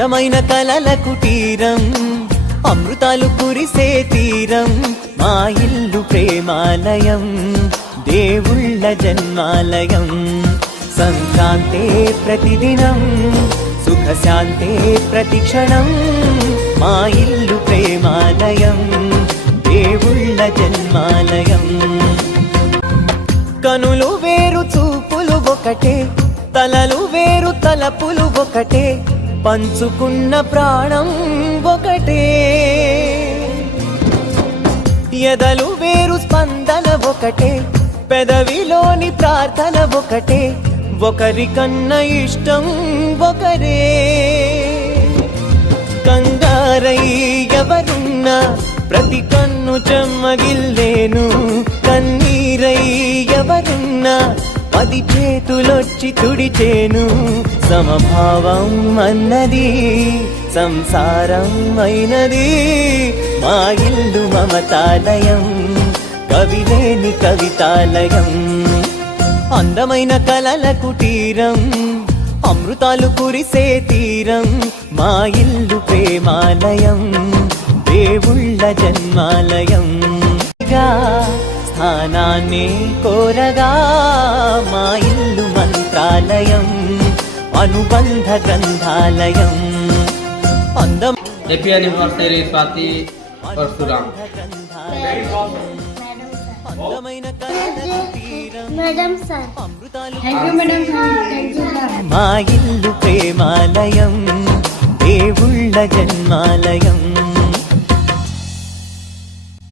అందమైన కలల కుటీరం, అమృతాలు కురిసే తీరం, మా ఇల్లు ప్రేమాలయం, దేవుళ్ళ జన్మాలయం. సంక్రాంతే ప్రతిదినం, సుఖశాంతే ప్రతిక్షణం, మా ఇల్లు ప్రేమాలయం, దేవుళ్ళ జన్మాలయం. కనులు వేరు చూపులు ఒకటే, తలలు వేరు తలపులు ఒకటే, పంచుకున్న ప్రాణం ఒకటే. ఎదలు వేరు స్పందన ఒకటే, పెదవిలోని ప్రార్థన ఒకటే, ఒకరికన్నా ఇష్టం ఒకరే. కంగారై ఎవరున్నా ప్రతి కన్ను చెమ్మగిల్లేను, కన్నీరై ఎవరున్నా 10 చేతులొచ్చి తుడిచేను. సమభావం అన్నది సంసారం అయినది, మా ఇల్లు మమతాలయం, కవిలేని కవితాలయం. అందమైన కలల కుటీరం, అమృతాలు కురిసే తీరం, మా ఇల్లు ప్రేమాలయం, దేవుళ్ళ జన్మాలయం. స్థానాన్ని కోరగా మా ఇల్లు మంత్రాలయం, అనుబంధ గ్రంథాలయం. అందం happy anniversary Swati Parashuram. Madam sir thank you madam thank you మా ఇల్లు ప్రేమాలయం, దేవుళ్ళ జన్మాలయం.